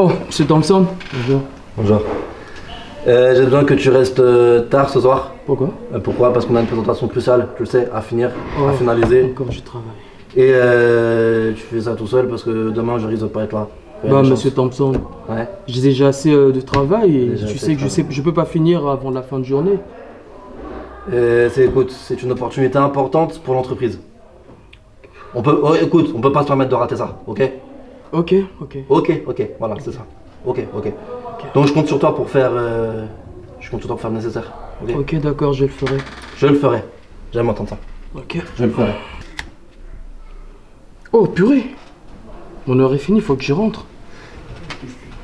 Oh, monsieur Thompson. Bonjour. Bonjour. J'ai besoin que tu restes tard ce soir. Pourquoi? Pourquoi? Parce qu'on a une présentation cruciale, tu le sais, à finir, à finaliser. Encore du travail. Et tu fais ça tout seul parce que demain je risque de pas être là. Bah, monsieur Thompson, Ouais. j'ai déjà assez de travail et Déjà tu assez sais de que je peux pas finir avant la fin de journée. Écoute, c'est une opportunité importante pour l'entreprise. Écoute, on peut pas se permettre de rater ça, ok? Ok. Ok, voilà, c'est ça. Ok. Donc je compte sur toi pour faire, le nécessaire. Ok. Ok, d'accord, je le ferai. Je le ferai. J'aime entendre ça. Ok. Je le ferai. Oh, purée. Mon heure est finie, faut que j'y rentre.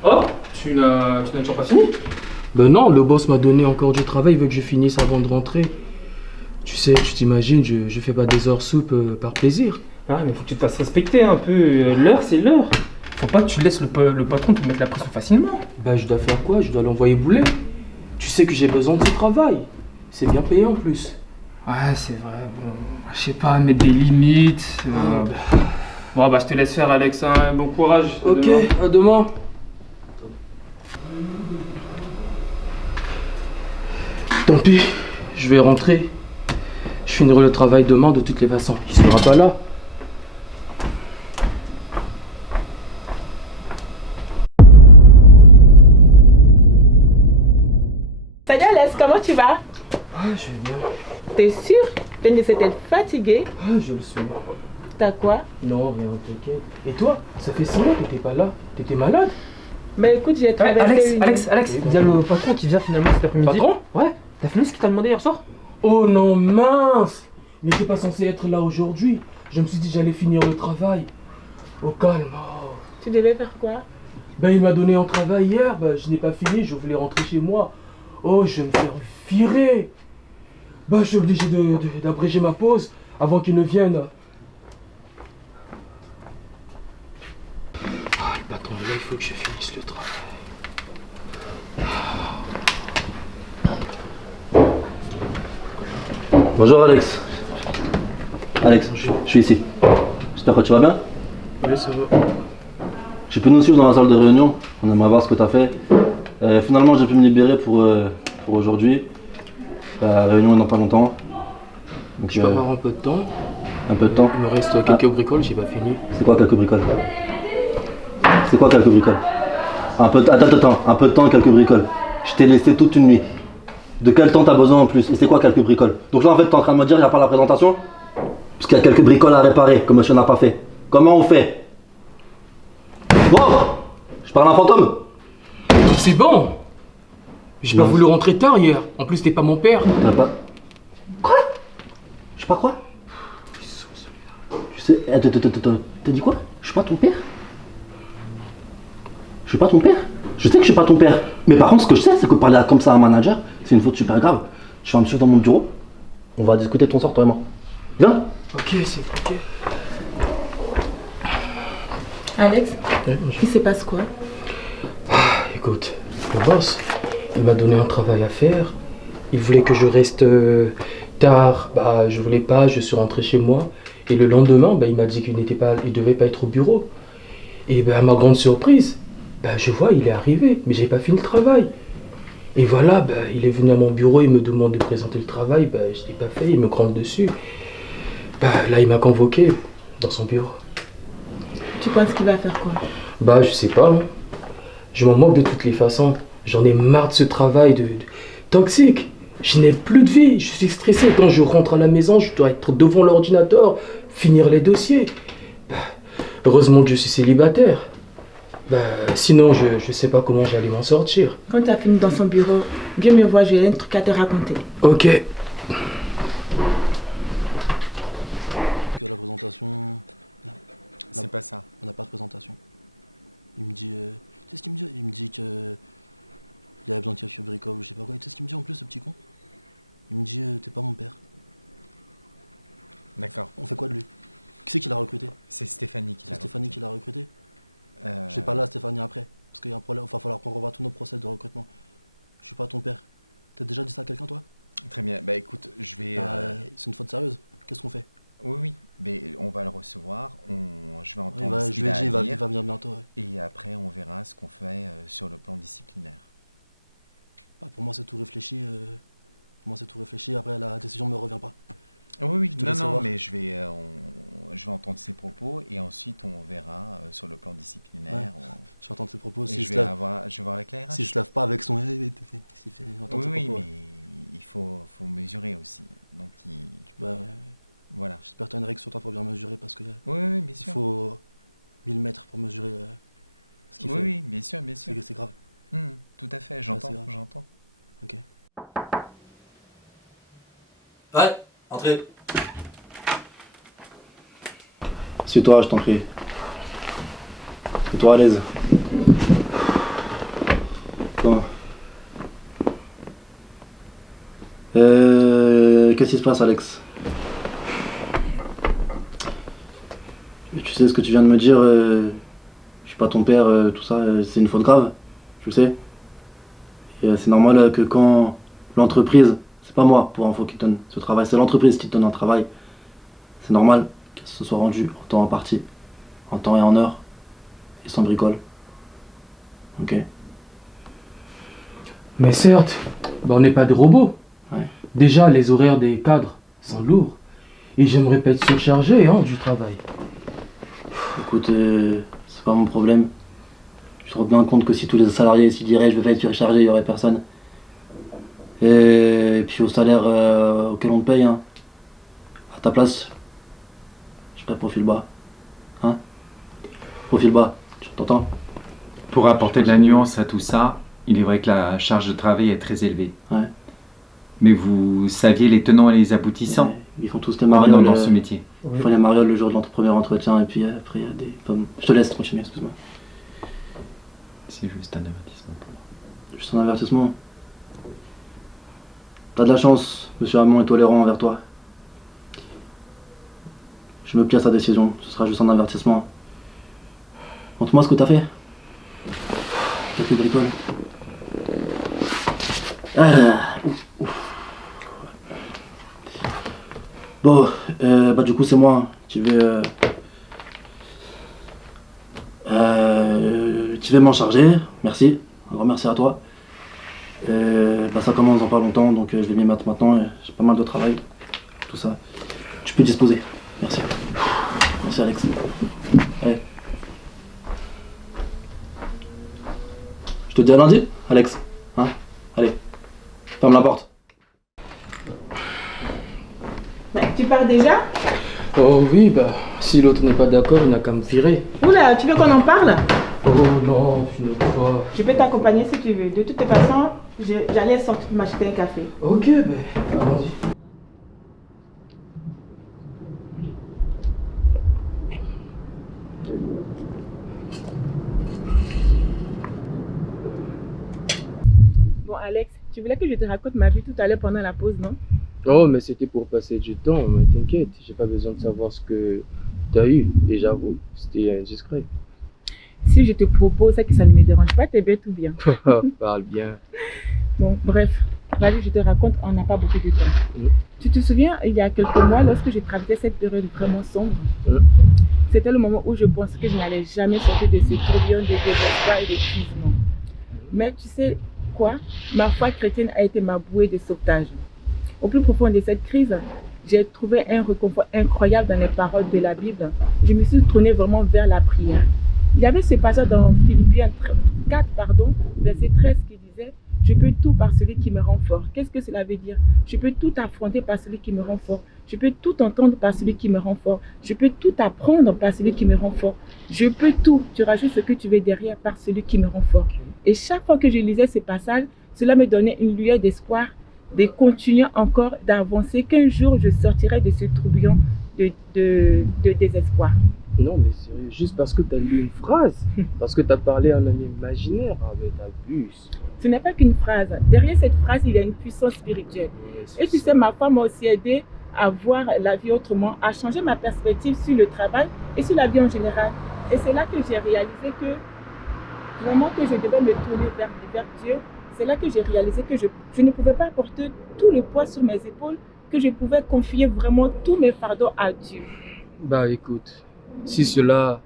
Oh, tu n'as toujours pas fini? Ben non, le boss m'a donné encore du travail, il veut que je finisse avant de rentrer. Tu sais, tu t'imagines, je fais pas des heures soupes par plaisir. Ah, mais faut que tu te fasses respecter un peu. L'heure, c'est l'heure. Faut pas que tu laisses le patron te mettre la pression facilement. Ben je dois faire quoi? Je dois l'envoyer bouler. Tu sais que j'ai besoin de ce travail. C'est bien payé en plus. Ouais, c'est vrai. Bon, je sais pas, mettre des limites. Bon, bah, je te laisse faire, Alex. Hein. Bon courage. À Ok, demain. à demain. Tant pis, je vais rentrer. Je finirai le travail demain de toutes les façons. Il sera pas là. Salut Alex, comment tu vas? Ah, je vais bien. T'es sûr? Tu es fatigué? Ah, je le suis. T'as quoi? Non, rien, t'inquiète. Et toi, ça fait 6 mois que t'étais pas là. T'étais malade? Mais écoute, j'ai traversé Alex, il y a le patron qui vient finalement cet après-midi. Patron? Ouais. T'as fini ce qu'il t'a demandé hier soir? Oh non, mince! Il n'était pas censé être là aujourd'hui. Je me suis dit que j'allais finir le travail. Au calme. Oh. Tu devais faire quoi? Ben, il m'a donné un travail hier. Ben, je n'ai pas fini. Je voulais rentrer chez moi. Oh, je vais me faire virer. Ben, je suis obligé d'abréger ma pause avant qu'il ne vienne. Ah, le patron, là, il faut que je finisse le travail. Bonjour Alex. Alex, je suis ici. J'espère que tu vas bien. Oui, ça va. J'ai pu nous suivre dans la salle de réunion. On aimerait voir ce que tu as fait. Finalement, j'ai pu me libérer pour aujourd'hui. La réunion est dans pas longtemps. Donc, Je peux avoir un peu de temps. un peu de temps. Il me reste quelques bricoles, j'ai pas fini. C'est quoi quelques bricoles? Attends, un peu de temps, quelques bricoles. Je t'ai laissé toute une nuit. De quel temps t'as besoin en plus? Et c'est quoi quelques bricoles? Donc là en fait t'es en train de me dire il n'y a pas la présentation? Parce qu'il y a quelques bricoles à réparer que monsieur n'a pas fait. Comment on fait? Bon, je parle à un fantôme? C'est bon. J'ai pas Non. voulu rentrer tard hier. En plus, t'es pas mon père. T'as pas... Quoi? Je sais pas quoi? Tu sais... Attends, t'as dit quoi? Je suis pas ton père? Je suis pas ton père? Je sais que je suis pas ton père. Mais par contre ce que je sais c'est que parler comme ça à un manager, c'est une faute super grave. Tu vas me suivre dans mon bureau. On va discuter de ton sort toi et moi. Viens. Ok, c'est ok. Alex, il se passe quoi? Écoute, le boss, il m'a donné un travail à faire. Il voulait que je reste tard. Bah, je voulais pas, je suis rentré chez moi. Et le lendemain, bah, il m'a dit il devait pas être au bureau. Et bah, à ma grande surprise, bah, je vois, il est arrivé, mais j'ai pas fini le travail. Et voilà, bah, il est venu à mon bureau, il me demande de présenter le travail. Bah, je l'ai pas fait, il me gronde dessus. Bah, là, il m'a convoqué dans son bureau. Tu penses qu'il va faire quoi? Bah, je sais pas. Hein. Je m'en moque de toutes les façons. J'en ai marre de ce travail toxique. Je n'ai plus de vie. Je suis stressé. Quand je rentre à la maison, je dois être devant l'ordinateur, finir les dossiers. Bah, heureusement que je suis célibataire. Bah, sinon, je sais pas comment j'allais m'en sortir. Quand tu as fini dans son bureau, viens me voir, j'ai un truc à te raconter. Ok. Que la présentation... C'est pas ça. On n'a pas de présentation. Il me dit... tu sais ce qu'il me dit? Il me dit que... Il avait besoin de quelques bricoles ou je sais pas quoi. Et tu sais ce qu'il me dit en plus, ce petit con? Il me dit t'es pas mon père. D'accord. On fait quoi de lui? Qui c'est qui l'a recruté? C'est Stéphanie qui C'est l'a Stéphanie qui l'a recruté? recruté. Je vais parler à Stéphanie après. Parce qu'il y a un problème, il va falloir qu'on revoie tous nos process de recrutement. Je suis pas ton père. T'as déjà dit ça à quelqu'un toi? Très bien. Bah écoute, je vais... C'est une faute sérieuse. Qu'est-ce qu'on fait? Oui, oui, mais on va le recevoir, je vais Il entendre va, ce je qu'il lui ai a dit, à il va dire, venir bientôt. Ouais. et après on verra ce qu'on fait sur le plan disciplinaire. Bah, pour moi, c'est tout réfléchi. Pour moi, c'est tout réfléchi. Après, la décision ne me revient pas. Oui, oui, Je te non, laisse non, savoir. mais je vais entendre ses propos, et ensuite on verra sur le plan disciplinaire, Je vais entendre ses propos. et S'il je se vais lève, voir avec la RH. s'il se lève pas avec son. S'il fait entendre Oui, ses oui, propos. mais il faut mesurer aussi. Donc, Bah, voilà. j'espère que tu as une règle sur toi pour bien mesurer parce qu'il Oui, oui, bien il sûr. faut 1000 mètres pour mesurer ce qu'il Oui, fait. oui, bien sûr, bien sûr. C'est grave. Tout à fait, c'est j'entends, grave. j'entends. Ok. Ouais, entrez. Assieds-toi, je t'en prie. Mets-toi à l'aise. Bon. Qu'est-ce qui se passe, Alex? Tu sais ce que tu viens de me dire, je suis pas ton père, tout ça, c'est une faute grave, je le sais. Et c'est normal que quand l'entreprise, c'est pas moi pour info qui te donne ce travail, c'est l'entreprise qui te donne un travail, c'est normal que ce soit rendu en temps en partie, en temps et en heure, et sans bricole. Ok? Mais certes, bah, on n'est pas des robots. Ouais. Déjà, les horaires des cadres sont lourds. Et j'aimerais pas être surchargé du travail. Écoute, c'est pas mon problème. Je te rends bien compte que si tous les salariés s'y diraient je vais pas être surchargé, il y aurait personne. Et puis au salaire auquel on te paye, hein, à ta place, je ferais profil bas. Hein? Profil bas, tu t'entends? Pour apporter de la nuance à tout ça, il est vrai que la charge de travail est très élevée. Ouais. Mais vous saviez les tenants et les aboutissants Ils font tous les marioles. dans ce métier. Ils font les marioles le jour de premier entretien et puis après il y a des pommes. Je te laisse continuer, excuse-moi. C'est juste un avertissement pour moi. Juste un avertissement. T'as de la chance, monsieur Hamon est tolérant envers toi. Je me plie à sa décision, ce sera juste un avertissement. Montre-moi ce que t'as fait. Quelques bricoles. Ah, ouf, ouf. Bon, bah du coup c'est moi. Tu vas m'en charger, merci. Un grand merci à toi. Bah ça commence dans pas longtemps, donc je vais m'y mettre maintenant. J'ai pas mal de travail, tout ça. Tu peux disposer. Merci. Merci Alex. Allez. Je te dis à lundi, Alex. Hein? Allez. Ferme la porte. Tu pars déjà? Oh oui, bah, si l'autre n'est pas d'accord, il n'a qu'à me virer. Oula, tu veux qu'on en parle? Oh non, je ne peux pas. Je peux t'accompagner si tu veux. De toute façon, j'allais sortir m'acheter un café. Ok, ben, allons-y. Bon, Alex, tu voulais que je te raconte ma vie tout à l'heure pendant la pause, non? Oh, mais c'était pour passer du temps, mais t'inquiète, j'ai pas besoin de savoir ce que t'as eu, et j'avoue, c'était indiscret. Si je te propose, c'est que ça ne me dérange pas, t'es bête ou bien? Parle bien. Bon, bref, vas-y, je te raconte, on n'a pas beaucoup de temps. Tu te souviens, il y a quelques mois, lorsque je traversais cette période vraiment sombre, c'était le moment où je pensais que je n'allais jamais sortir de ce tourbillon de désespoir et d'épuisement. Mais tu sais quoi? Ma foi chrétienne a été ma bouée de sauvetage. Au plus profond de cette crise, j'ai trouvé un réconfort incroyable dans les paroles de la Bible. Je me suis tournée vraiment vers la prière. Il y avait ce passage dans Philippiens 4, verset 13 qui disait « Je peux tout par celui qui me rend fort ». Qu'est-ce que cela veut dire? Je peux tout affronter par celui qui me rend fort. Je peux tout entendre par celui qui me rend fort. Je peux tout apprendre par celui qui me rend fort. Je peux tout, tu rajoutes ce que tu veux derrière, par celui qui me rend fort. Et chaque fois que je lisais ce passage, cela me donnait une lueur d'espoir de continuer encore, d'avancer, qu'un jour je sortirai de ce tourbillon de désespoir. Non, mais sérieux, juste parce que tu as lu une phrase, parce que tu as parlé en un imaginaire, avec t'abuses. Ce n'est pas qu'une phrase. Derrière cette phrase, il y a une puissance spirituelle. Et tu sais, ma femme m'a aussi aidé à voir la vie autrement, à changer ma perspective sur le travail et sur la vie en général. Et c'est là que j'ai réalisé que vraiment que je devais me tourner vers Dieu. C'est là que j'ai réalisé que je ne pouvais pas porter tout le poids sur mes épaules que je pouvais confier vraiment tous mes fardeaux à Dieu. Bah écoute, si cela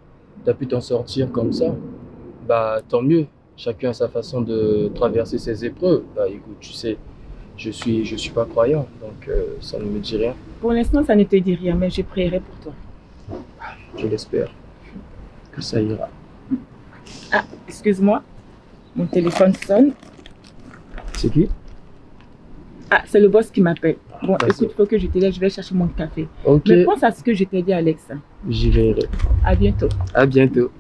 t'as pu t'en sortir comme ça, bah tant mieux. Chacun a sa façon de traverser ses épreuves. Bah écoute, tu sais, je suis pas croyant, donc ça ne me dit rien. Pour l'instant, ça ne te dit rien, mais je prierai pour toi. Je l'espère que ça ira. Ah, excuse-moi, mon téléphone sonne. C'est qui? Ah, c'est le boss qui m'appelle. Bon, D'accord. écoute, il faut que je te laisse, je vais chercher mon café. Ok, Mais pense à ce que je t'ai dit, Alex. j'y verrai. À bientôt. À bientôt.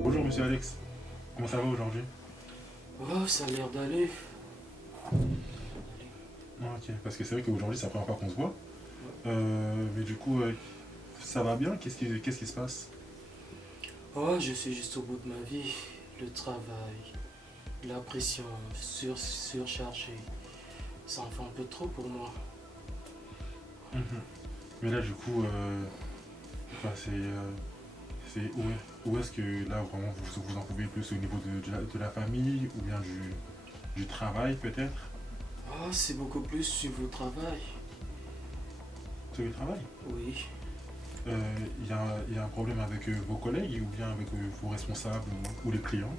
Bonjour monsieur Alex, comment ça va aujourd'hui? Oh, ça a l'air d'aller. Non, ok, parce que c'est vrai qu'aujourd'hui c'est la première fois qu'on se voit. Mais du coup, ça va bien? Qu'est-ce qui se passe? Oh, je suis juste au bout de ma vie. Le travail, la pression, surchargée. Ça en fait un peu trop pour moi. Mhm. Mais là du coup, enfin, où est-ce que là vraiment vous en pouvez plus au niveau de la famille ou bien du travail peut-être? Oh, c'est beaucoup plus sur le travail. Sur le travail? Oui. Il y a un problème avec vos collègues ou bien avec vos responsables ou les clients?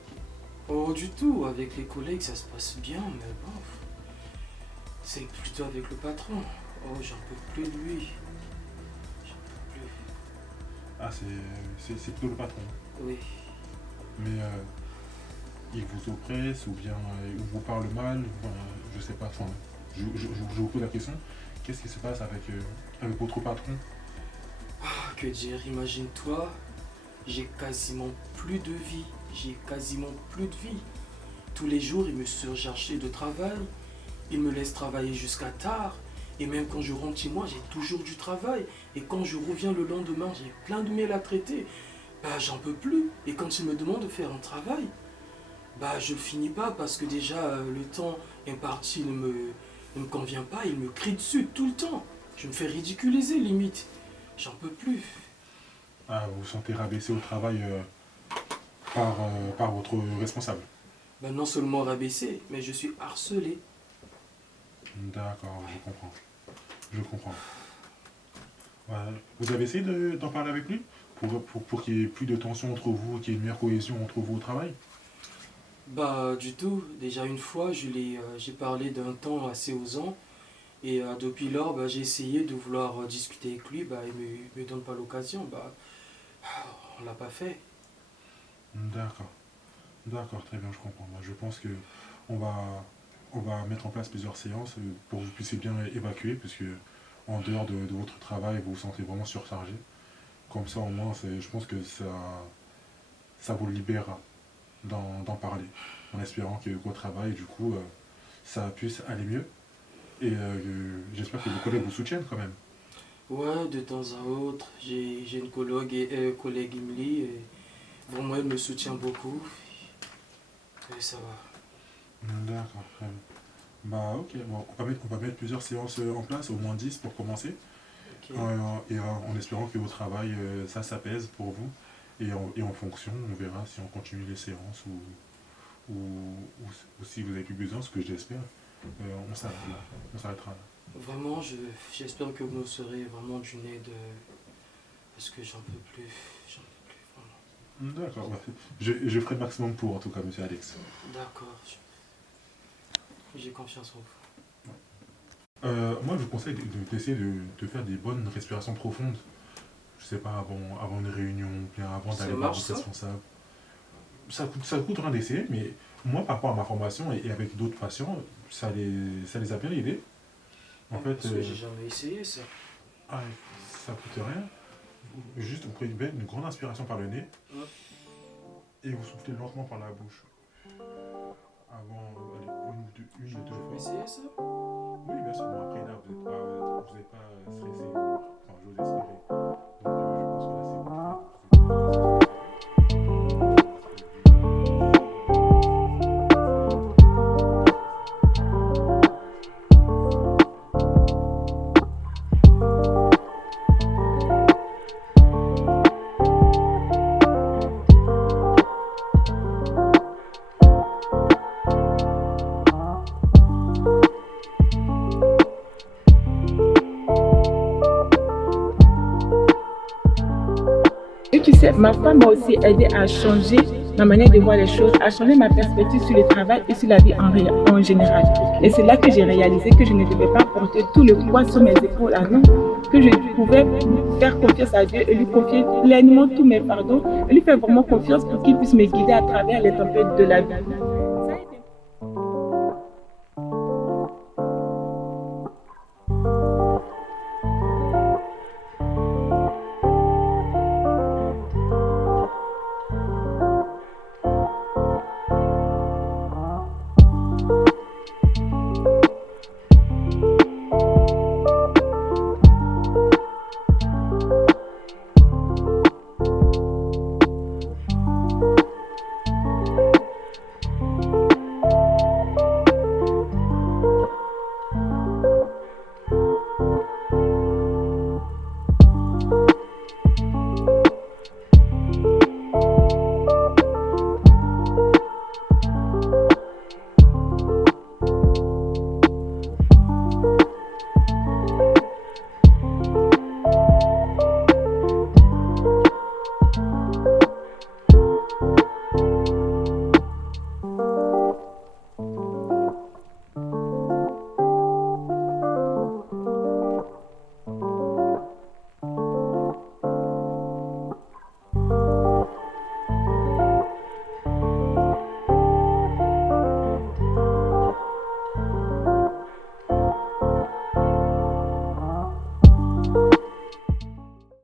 Oh, du tout. Avec les collègues, ça se passe bien, mais bon. C'est plutôt avec le patron. Oh, j'en peux plus de lui. J'en peux plus. Ah, c'est plutôt le patron. Oui. Mais il vous oppresse ou bien il vous parle mal, enfin, je sais pas, enfin, je vous pose la question, qu'est-ce qui se passe avec votre patron? Ah, que dire, imagine-toi, j'ai quasiment plus de vie. J'ai quasiment plus de vie. Tous les jours, il me surcharge de travail. Il me laisse travailler jusqu'à tard. Et même quand je rentre chez moi, j'ai toujours du travail. Et quand je reviens le lendemain, j'ai plein de mails à traiter. Bah, j'en peux plus. Et quand il me demande de faire un travail, bah, je finis pas parce que déjà, le temps imparti ne me convient pas. Il me crie dessus tout le temps. Je me fais ridiculiser, limite. J'en peux plus. Ah, vous vous sentez rabaissé au travail par votre responsable? Bah, non seulement rabaissé, mais je suis harcelé. D'accord, je comprends. Je comprends. Vous avez essayé d'en parler avec lui pour qu'il y ait plus de tension entre vous, qu'il y ait une meilleure cohésion entre vous au travail? Bah, du tout. Déjà une fois, j'ai parlé d'un temps assez osant. Et depuis lors, bah, j'ai essayé de vouloir discuter avec lui. Bah, il me donne pas l'occasion. Bah, on l'a pas fait. D'accord. D'accord, très bien, je comprends. Moi, je pense que on va, on va mettre en place plusieurs séances pour que vous puissiez bien évacuer, puisque en dehors de votre travail, vous vous sentez vraiment surchargé. Comme ça, au moins, je pense que ça vous libérera d'en parler, en espérant que votre travail, du coup, ça puisse aller mieux. Et j'espère que vos collègues vous soutiennent quand même. Ouais, de temps à autre, j'ai une collègue Emily. Et, bon, moi, elle me soutient beaucoup. Et ça va. D'accord, très bien. Bah ok, bon, on va mettre plusieurs séances en place, au moins 10 pour commencer. Ok. Et en espérant que au travail, ça s'apaise pour vous. Et en fonction, on verra si on continue les séances ou si vous avez plus besoin, ce que j'espère, on s'arrête là. On s'arrêtera là. Vraiment, j'espère que vous me serez vraiment d'une aide. Parce que j'en peux plus. J'en peux plus, vraiment. D'accord, bah, je ferai le maximum pour, en tout cas, monsieur Alex. D'accord. J'ai confiance en vous. Moi, je vous conseille d'essayer de faire des bonnes respirations profondes. Je sais pas, avant une réunion, bien avant Ça d'aller voir marche, votre ça? responsable. Ça coûte rien d'essayer, mais moi, par rapport à ma formation et avec d'autres patients, ça les a bien aidés. En fait, Parce que j'ai jamais essayé ça. ah, ça coûte rien. Juste, vous prenez une grande inspiration par le nez Ouais. et vous soufflez lentement par la bouche. Avant, allez, une ou deux Vous fois. essayez ça? Oui, bien sûr. Bon, après, là, vous n'êtes pas stressé. Enfin, j'ose espérer. Donc, je pense que là, c'est parfait. Et tu sais, ma femme m'a aussi aidé à changer ma manière de voir les choses, à changer ma perspective sur le travail et sur la vie en général. Et c'est là que j'ai réalisé que je ne devais pas porter tout le poids sur mes épaules, ah non, que je pouvais faire confiance à Dieu et lui confier pleinement tous mes pardons, et lui faire vraiment confiance pour qu'il puisse me guider à travers les tempêtes de la vie.